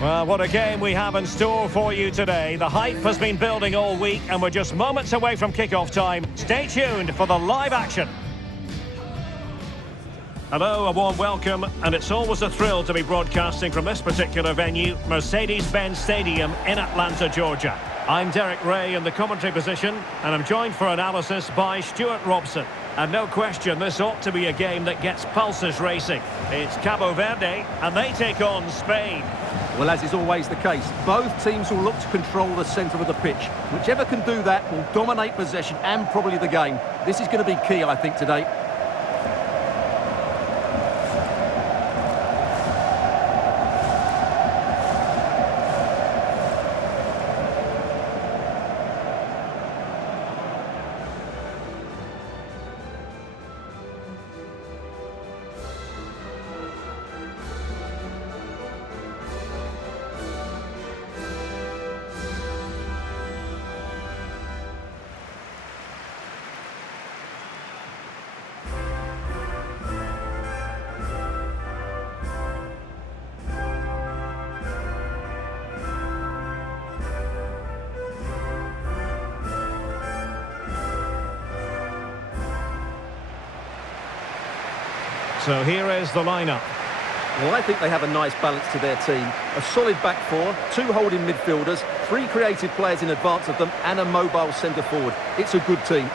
Well, what a game we have in store for you today. The hype has been building all week and we're just moments away from kick-off time. Stay tuned for the live action. Hello, a warm welcome, and it's always a thrill to be broadcasting from this particular venue, Mercedes-Benz Stadium in Atlanta, Georgia. I'm Derek Ray in the commentary position, and I'm joined for analysis by Stuart Robson. And no question, this ought to be a game that gets pulses racing. It's CABO VERDE, and they take on Spain. Well, as is always the case, both teams will look to control the centre of the pitch. Whichever can do that will dominate possession and probably the game. This is going to be key, I think, today. So here is the lineup. Well, I think they have a nice balance to their team. A solid back four, two holding midfielders, three creative players in advance of them, and a mobile centre forward. It's a good team.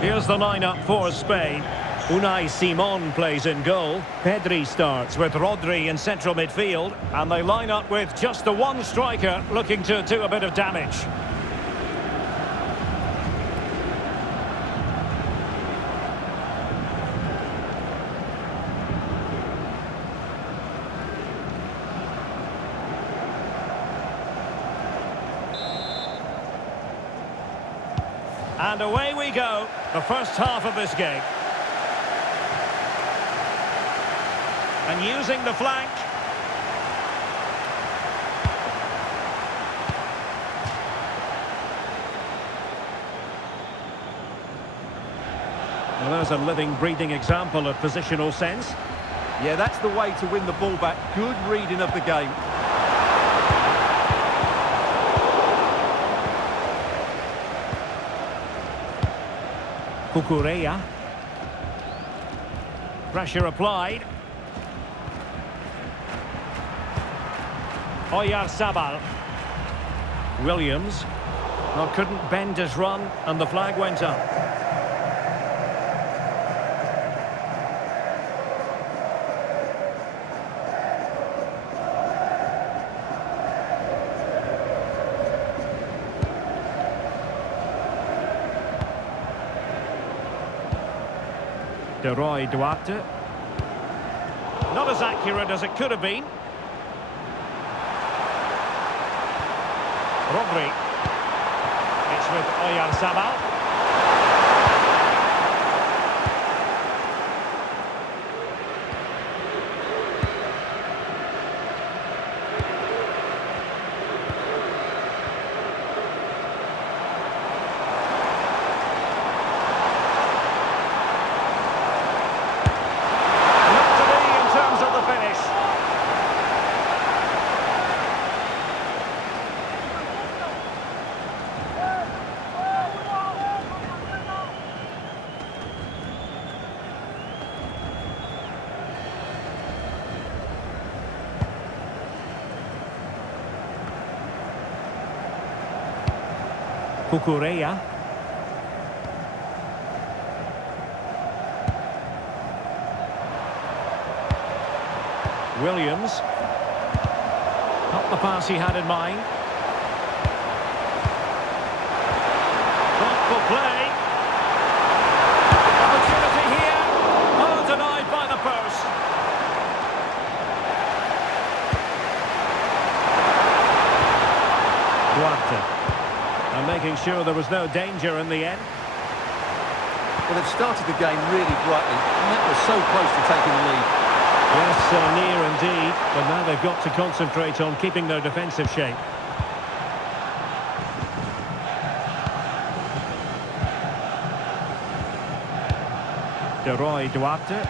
Here's the lineup for Spain. Unai Simon plays in goal. Pedri starts with Rodri in central midfield. And they line up with just the one striker looking to do a bit of damage. And away we go, the first half of this game. And using the flank. Well, there's a living, breathing example of positional sense. Yeah, that's the way to win the ball back. Good reading of the game. Cucurella. Pressure applied. Oyarzabal. Williams. Well, couldn't bend his run, and the flag went up. Roy Duarte. Not as accurate as it could have been. Rodri. It's with Oyarzabal. Cucurella. Williams. Not the pass he had in mind. Thoughtful play. Opportunity here. sure there was no danger in the end. Well, they've started the game really brightly, and that was so close to taking the lead. Yes, near indeed, but now they've got to concentrate on keeping their defensive shape. Duarte.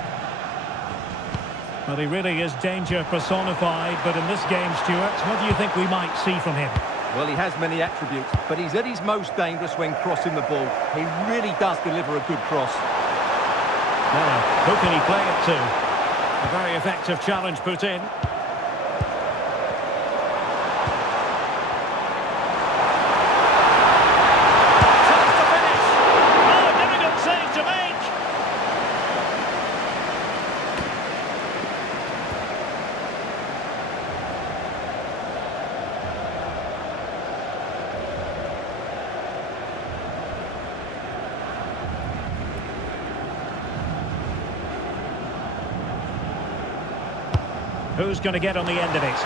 Well, he really is danger personified, but in this game, Stuart, what do you think we might see from him? Well, he has many attributes, but he's at his most dangerous when crossing the ball. He really does deliver a good cross. Now, who can he play it to? A very effective challenge put in. Chance to finish. Oh, difficult save to make. Who's going to get on the end of it?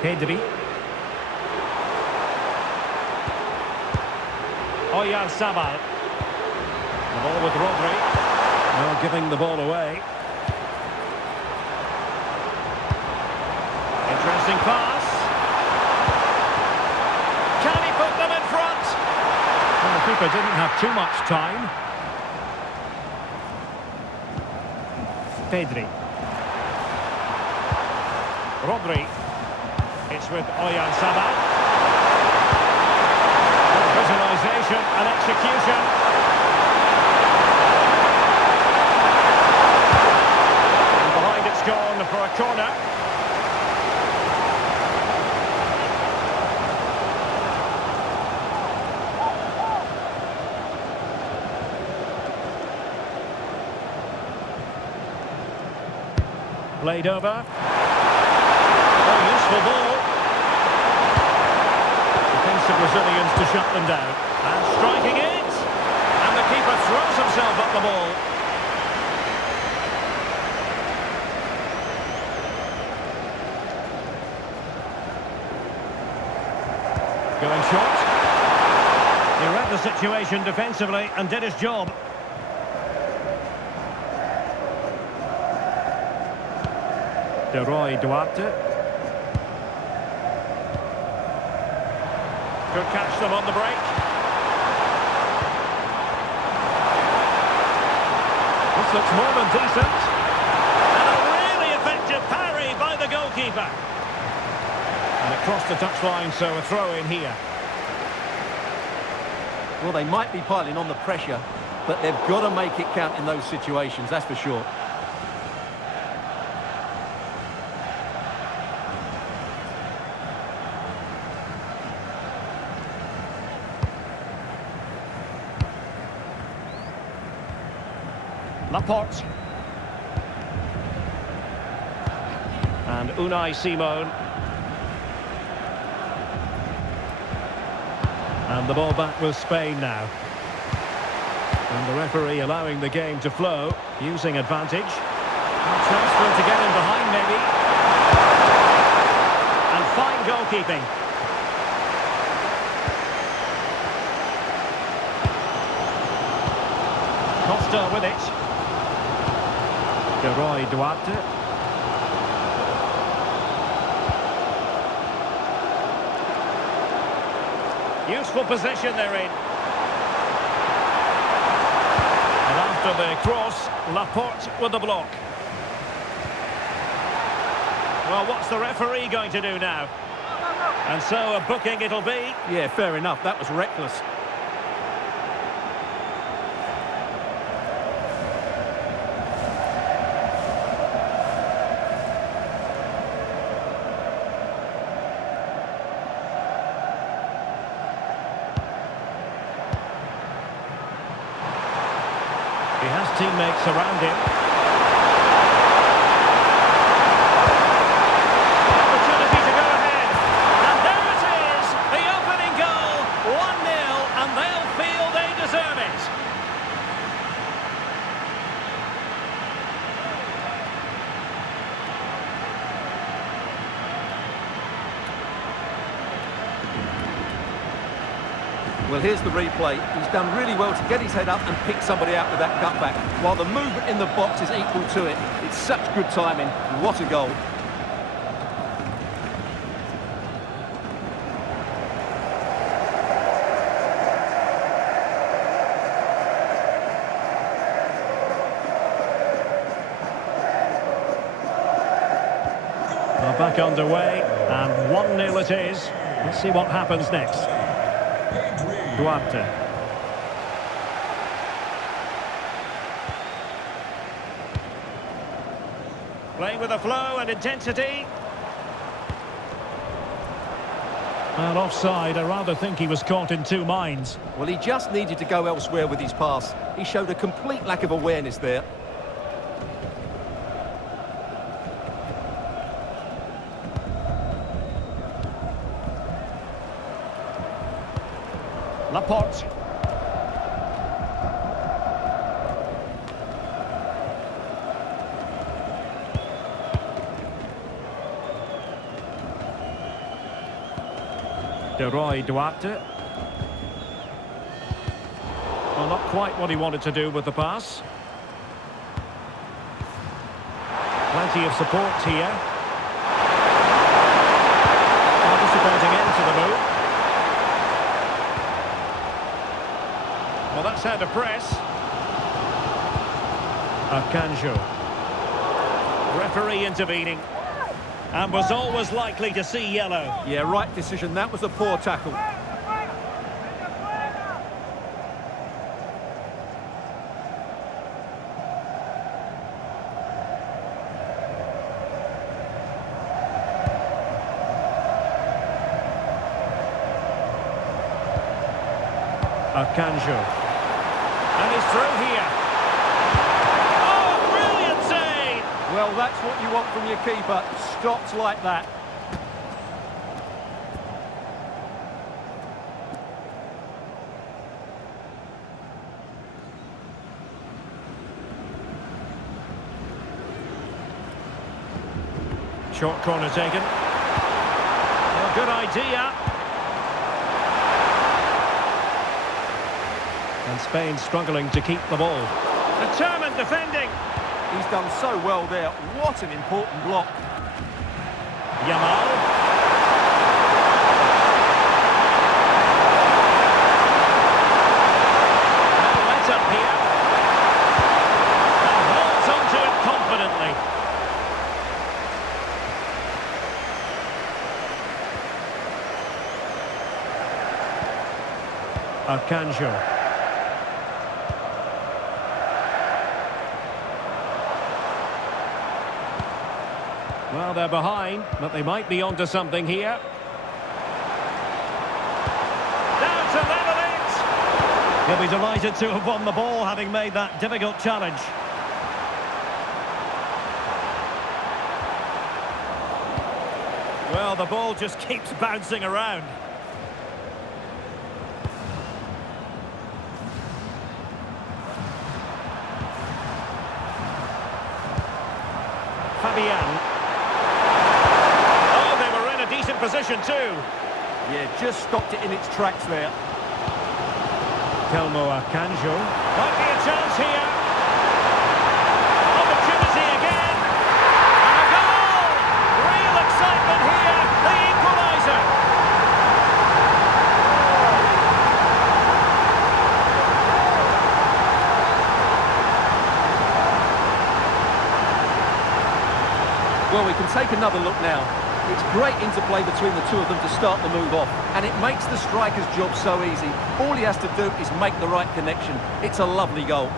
Pedri. Oyarzabal. The ball with Rodri. Well, giving the ball away. Interesting pass. Can he put them in front? Well, the keeper didn't have too much time. Pedri. Rodri. It's with Oyarzabal. Visualisation and execution. And behind it's gone for a corner. Played over. Oh, useful ball. Defensive Brazilians to shut them down. And striking it. And the keeper throws himself at the ball. Going short. He read the situation defensively and did his job. Duarte. Could catch them on the break. This looks more than decent. And a really effective parry by the goalkeeper. And it crossed the touchline, so a throw in here. Well, they might be piling on the pressure, but they've got to make it count in those situations, that's for sure. Laporte. And Unai Simon. And the ball back with Spain now. And the referee allowing the game to flow, using advantage. A chance for him to get in behind maybe. And fine goalkeeping. Costa with it. Duarte. Useful position they're in. And after the cross, Laporte with the block. Well, what's the referee going to do now? And so a booking it'll be. Yeah, fair enough. That was reckless. He has teammates around him. Opportunity to go ahead. And there it is, the opening goal. 1-0, and they'll feel they deserve it. Well, here's the replay. He's done really well to get his head up and pick somebody out with that cutback, while the movement in the box is equal to it. It's such good timing. What a goal. Well, back underway, and 1-0 it is. Let's see what happens next. Duarte. Playing with a flow and intensity. And offside, I rather think he was caught in two minds. Well, he just needed to go elsewhere with his pass. He showed a complete lack of awareness there. Laporte. Duarte. Well, not quite what he wanted to do with the pass. Plenty of support here. Disappointing end to the move. Well, that's how to press. Akanjo. Referee intervening. And was always likely to see yellow. Yeah, right decision. That was a poor tackle. Akanjo. And he's through here. Oh, brilliant save! Well, that's what you want from your keeper. Stopped like that. Short corner taken. Well, good idea. And Spain struggling to keep the ball. Determined defending. He's done so well there. What an important block. Yamal. No let up here. And holds onto it confidently. Akanjo. Well, they're behind, but they might be onto something here. Down to level it! He'll be delighted to have won the ball, having made that difficult challenge. Well, the ball just keeps bouncing around. Fabian. Position too. Yeah, just stopped it in its tracks there. Telmo Akanjo. Might be a chance here. Opportunity again. And a goal! Real excitement here. The equaliser. Well, we can take another look now. It's great interplay between the two of them to start the move off, and it makes the striker's job so easy. All he has to do is make the right connection. It's a lovely goal.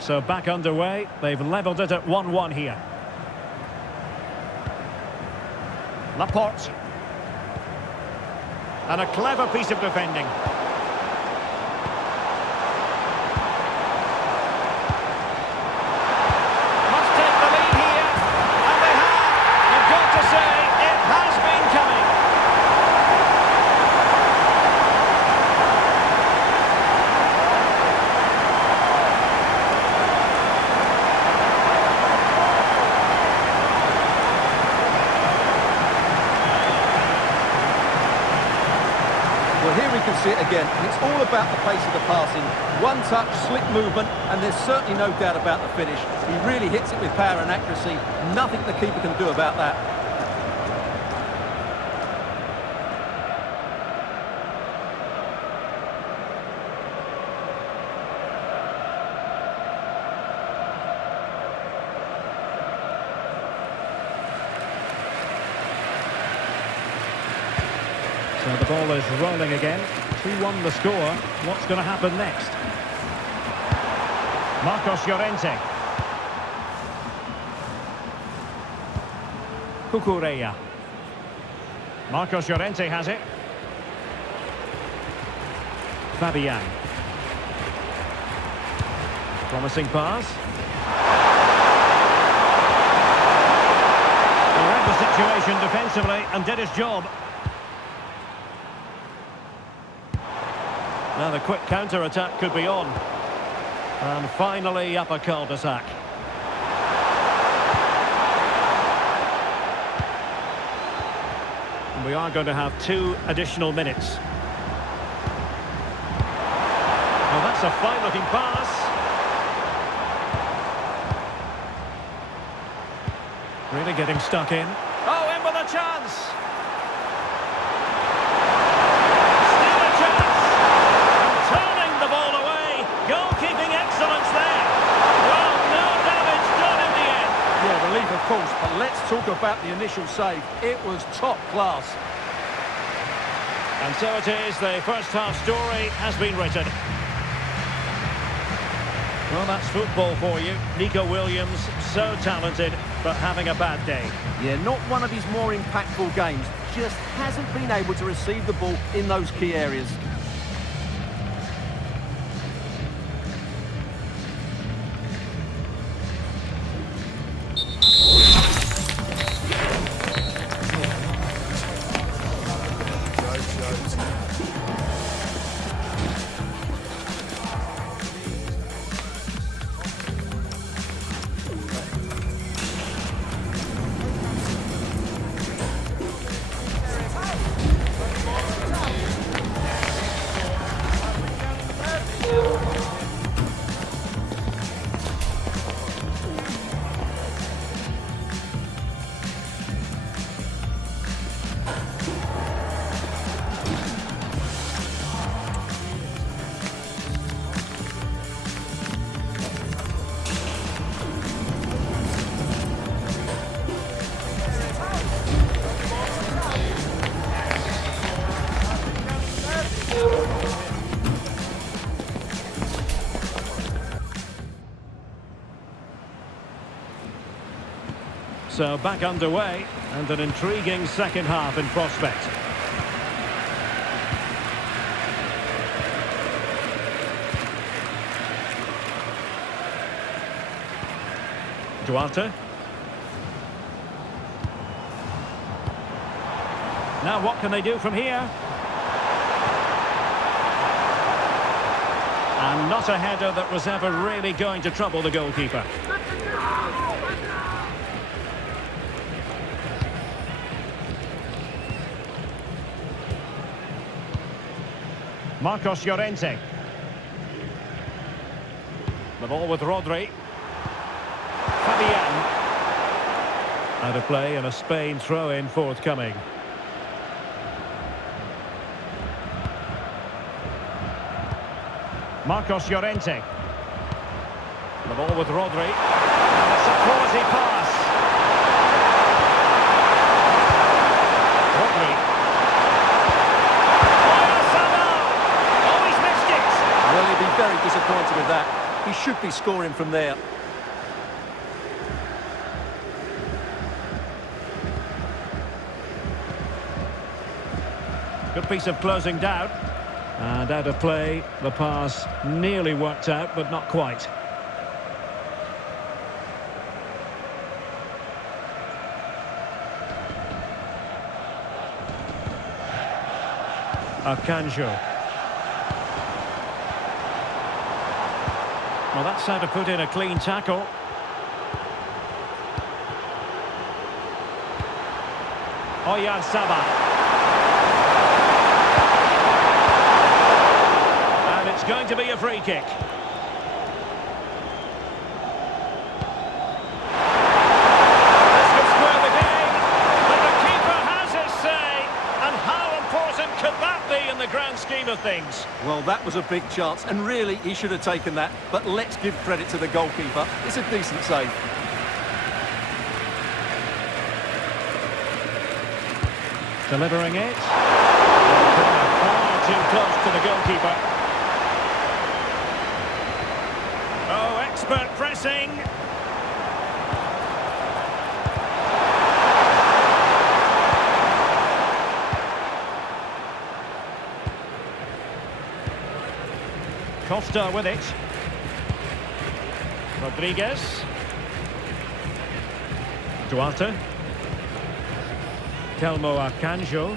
So back underway. They've levelled it at 1-1 here. Laporte. And a clever piece of defending. Must take the lead here. And they have. You've got to say, it has been coming. We'll see it again, and it's all about the pace of the passing. One touch, slick movement, and there's certainly no doubt about the finish. He really hits it with power and accuracy. Nothing the keeper can do about that. So the ball is rolling again. 2-1 the score. What's going to happen next? Marcos Llorente. Cucurella. Marcos Llorente has it. Fabian. Promising pass. He read the situation defensively and did his job. Now the quick counter-attack could be on. And finally up a cul-de-sac. We are going to have 2 additional minutes. Well, that's a fine-looking pass. Really getting stuck in. Oh, in with a chance! Still a chance! Turning the ball away. Goalkeeping excellence there. Well, no damage done in the end. Yeah, relief of course, but let's talk about the initial save. It was top class. And so it is, the first half story has been written. Well, that's football for you. Nico Williams, so talented, but having a bad day. Yeah, not one of his more impactful games. Just hasn't been able to receive the ball in those key areas. So back underway, and an intriguing second half in prospect. Duarte. Now what can they do from here? And not a header that was ever really going to trouble the goalkeeper. Marcos Llorente. The ball with Rodri. Fabian. Out of play and a Spain throw-in forthcoming. Marcos Llorente. The ball with Rodri. That's a quality pass. Rodri. Well, he'll be very disappointed with that. He should be scoring from there. Good piece of closing down. And out of play, the pass nearly worked out, but not quite. Akanjo. Well, that's how to put in a clean tackle. Oyarzabal. going to be a free kick. This could square the game, but the keeper has his say. And how important could that be in the grand scheme of things? Well, that was a big chance, and really, he should have taken that. But let's give credit to the goalkeeper. It's a decent save. Delivering it. Far too close to the goalkeeper. Oh, expert pressing. Costa with it. Rodriguez. Duarte. Telmo Akanjo.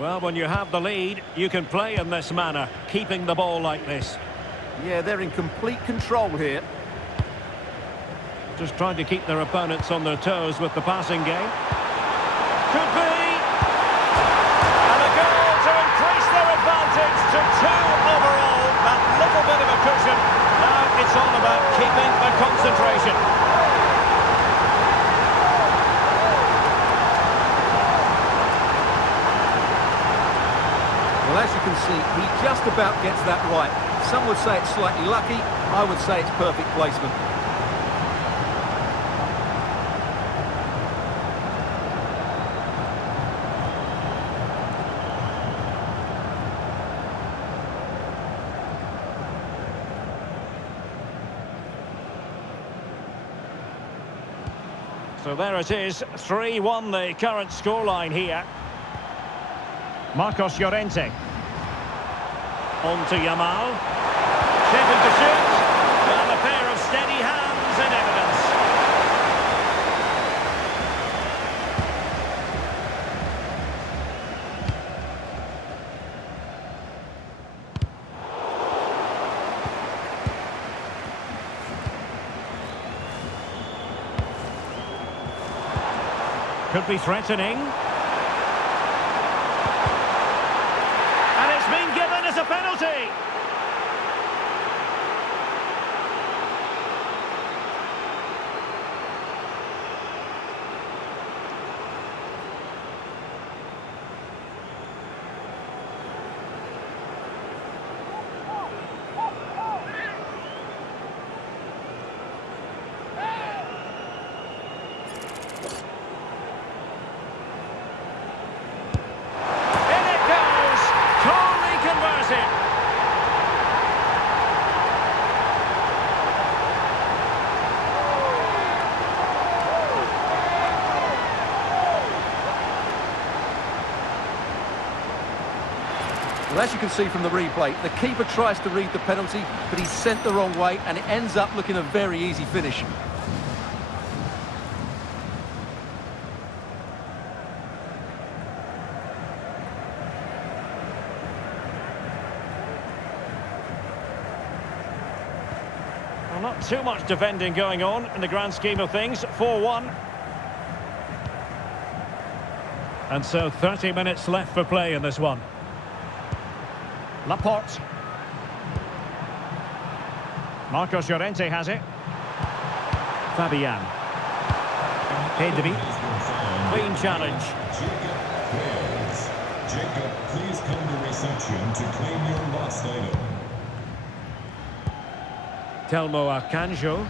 Well, when you have the lead, you can play in this manner, keeping the ball like this. Yeah, they're in complete control here. Just trying to keep their opponents on their toes with the passing game. Could be! And a goal to increase their advantage to 2 overall. That little bit of a cushion. Now it's all about keeping the concentration. Well, as you can see, he just about gets that right. Some would say it's slightly lucky. I would say it's perfect placement. So there it is, 3-1 the current scoreline here. Marcos Llorente. On to Yamal. Shaping to shoot. And a pair of steady hands in evidence. Could be threatening. And it's been given as a penalty. Well, as you can see from the replay, the keeper tries to read the penalty, but he's sent the wrong way, and it ends up looking a very easy finish. Well, not too much defending going on in the grand scheme of things. 4-1. And so 30 minutes left for play in this one. Laporte. Marcos Llorente has it. Fabian. Pedri. Clean challenge. Jacob, please come to reception to claim your lost item. Telmo Akanjo.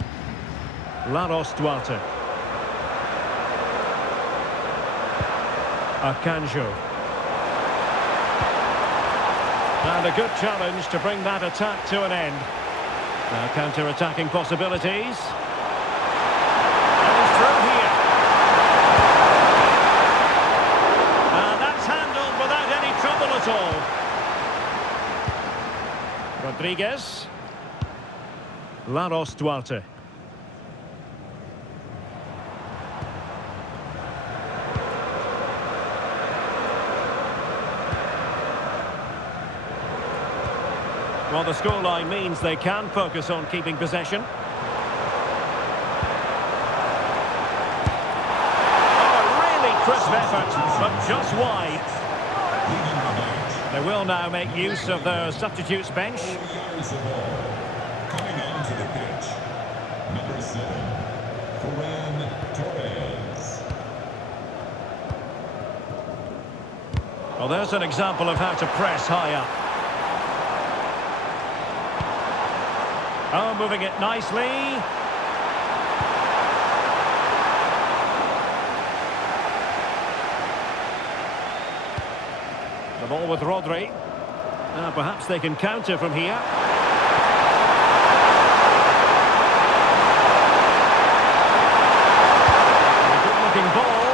Laros Duarte. Akanjo. And a good challenge to bring that attack to an end. Now counter-attacking possibilities. And he's through here. And that's handled without any trouble at all. Rodriguez. Laros Duarte. Well, the scoreline means they can focus on keeping possession. Oh, a really crisp effort, but just wide. They will now make use of their substitutes bench. 4 yards of ball. Coming onto the pitch, number 7, Torres. Well, there's an example of how to press high up. Oh, moving it nicely. The ball with Rodri. Perhaps they can counter from here. A good-looking ball.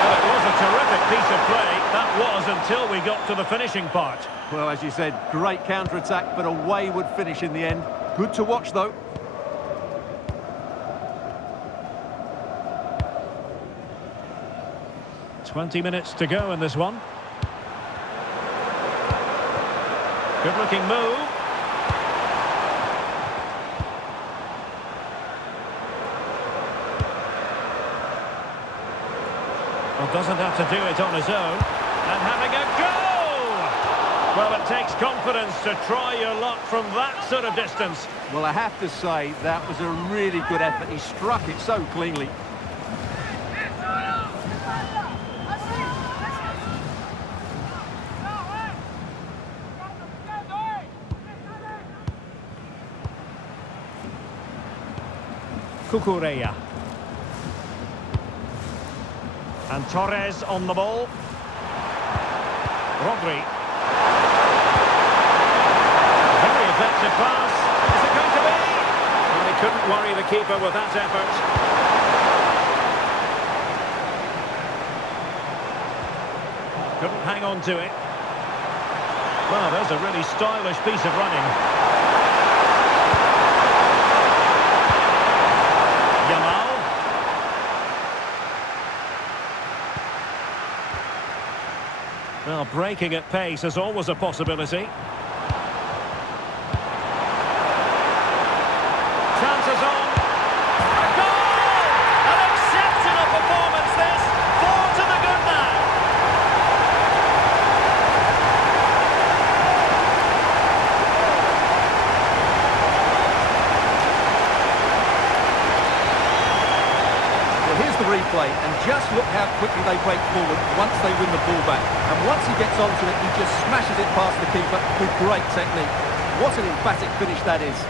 Well, it was a terrific piece of play. That was until we got to the finishing part. Well, as you said, great counter-attack, but a wayward finish in the end. Good to watch, though. "20 minutes to go in this one. Good-looking move. Well, doesn't have to do it on his own. And having a go! Well, it takes confidence to try your luck from that sort of distance. Well, I have to say, that was a really good effort. He struck it so cleanly. Cucurella. And Torres on the ball. Rodri. Very effective pass. Is it going to be? Well, he couldn't worry the keeper with that effort. Couldn't hang on to it. Well, there's a really stylish piece of running. Well, breaking at pace is always a possibility. Chances on. A goal! An exceptional performance this. 4 to the good man. Well, here's the replay, and just look how quickly they break forward once they win the ball back. And once he gets onto it, he just smashes it past the keeper with great technique. What an emphatic finish that is.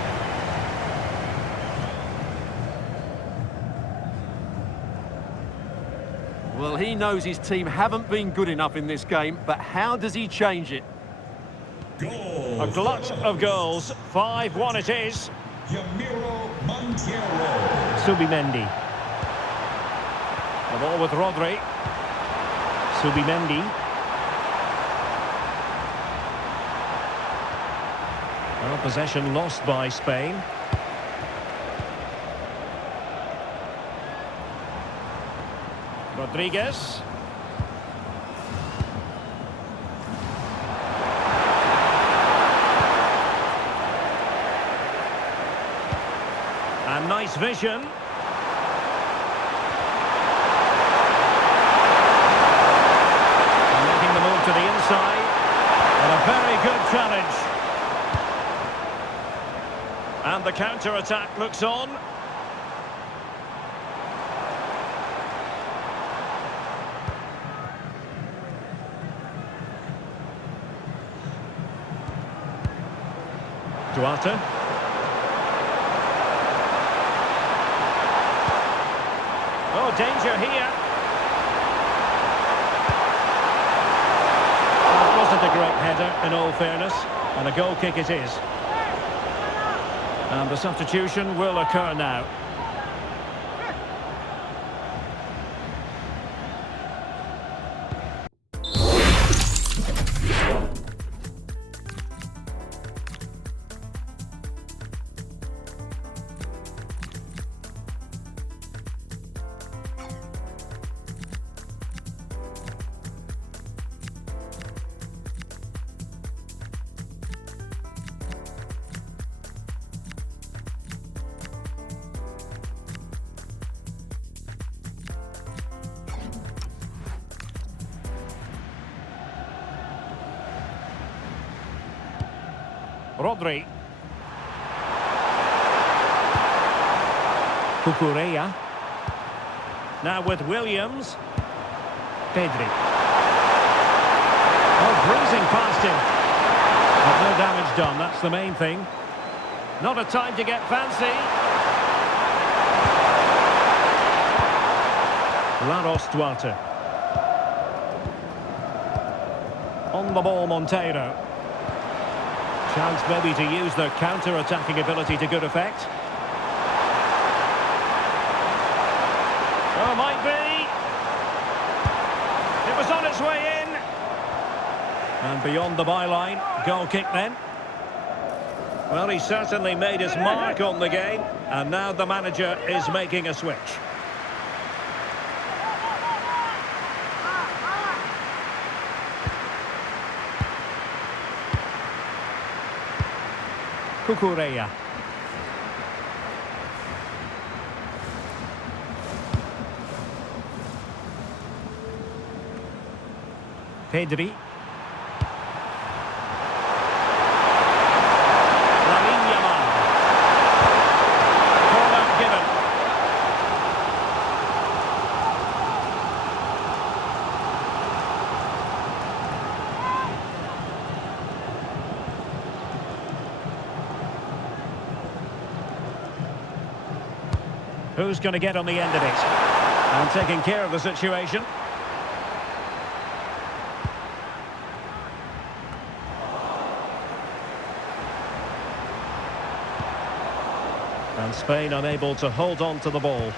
Well, he knows his team haven't been good enough in this game, but how does he change it? Goal. A glut of goals. 5-1 it is. Yamiro Monteiro. Subimendi. The ball with Rodri. Subimendi. Well, possession lost by Spain. Rodriguez. And nice vision. And making the move to the inside. And a very good challenge. And the counter-attack looks on. Duarte. Oh, danger here. Well, it wasn't a great header, in all fairness, and a goal kick it is. And the substitution will occur now. Rodri. Cucurella. Now with Williams. Pedri. Oh, breezing past him. But no damage done, that's the main thing. Not a time to get fancy. Laros Duarte. On the ball, Monteiro. Chance maybe to use their counter-attacking ability to good effect. Oh, might be. It was on its way in. And beyond the byline, goal kick then. Well, he certainly made his mark on the game. And now the manager is making a switch. Cucurella. Pedri. Corner given. Who's going to get on the end of it? And taking care of the situation. And Spain unable to hold on to the ball.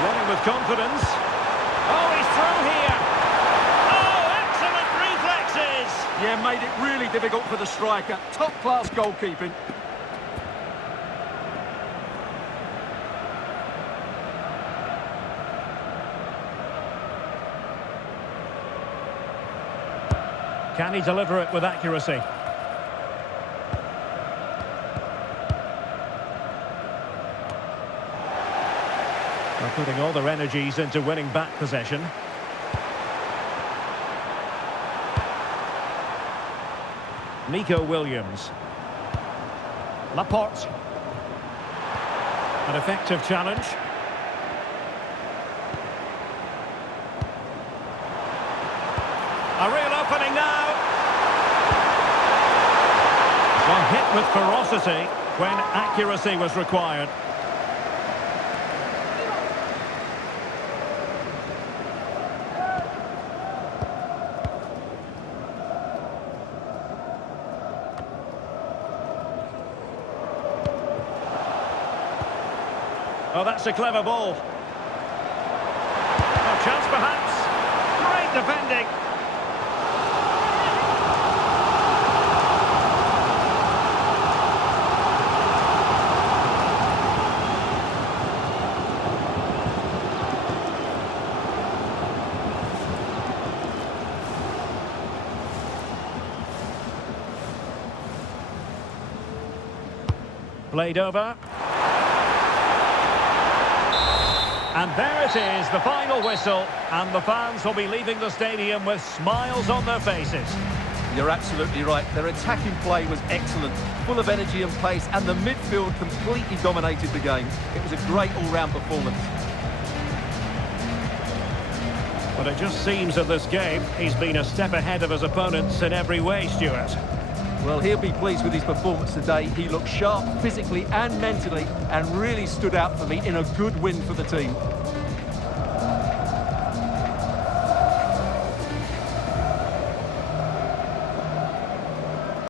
Running with confidence. Oh, he's through here. Oh, excellent reflexes. Yeah, made it really difficult for the striker. Top-class goalkeeping. Can he deliver it with accuracy? They're putting all their energies into winning back possession. Nico Williams. Laporte. An effective challenge. A real opening now. Well, hit with ferocity when accuracy was required. Oh, that's a clever ball. A chance perhaps. Great defending. Played over. And there it is, the final whistle, and the fans will be leaving the stadium with smiles on their faces. You're absolutely right. Their attacking play was excellent, full of energy and pace, and the midfield completely dominated the game. It was a great all-round performance. But it just seems in this game, he's been a step ahead of his opponents in every way, Stuart. Well, he'll be pleased with his performance today. He looked sharp physically and mentally and really stood out for me in a good win for the team.